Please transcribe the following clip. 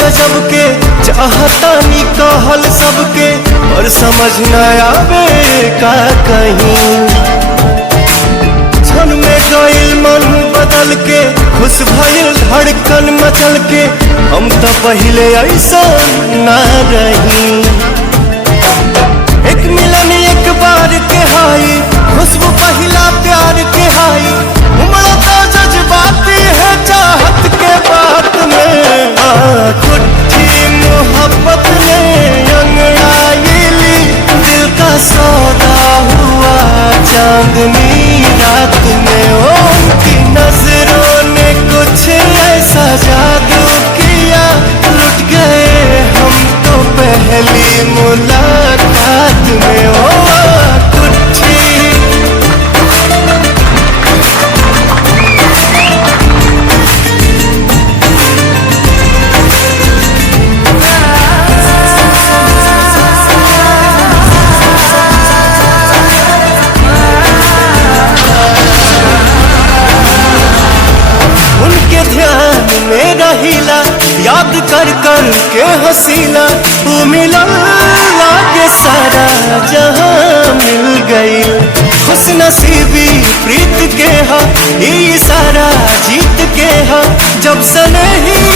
गजब के, चाहतानी कहल सबके, और समझ न आवे का कहीं। क्षण में गइल मन बदल के, खुश भइल धड़कन मचल के, हम तो पहले ऐसा ना रही। एक मिलन एक बार के हाई, खुशबू पहला प्यार के हाई, उमड़ता जज्बाती है चाहत के बात में। कुट्ठी मोहब्बत ने अंगड़ाई ली, दिल का सौदा हुआ चांदनी रात में। उनकी नजरों ने कुछ ऐसा जादू किया, लुट गए हम तो पहली मुलाकात में। ओ कुट्ठी रहीला, याद कर कर के हसीला, तू मिलन लागे सारा जहां मिल गई। खुश नसीबी प्रीत के हा, ई सारा जीत के हा, जब से नहीं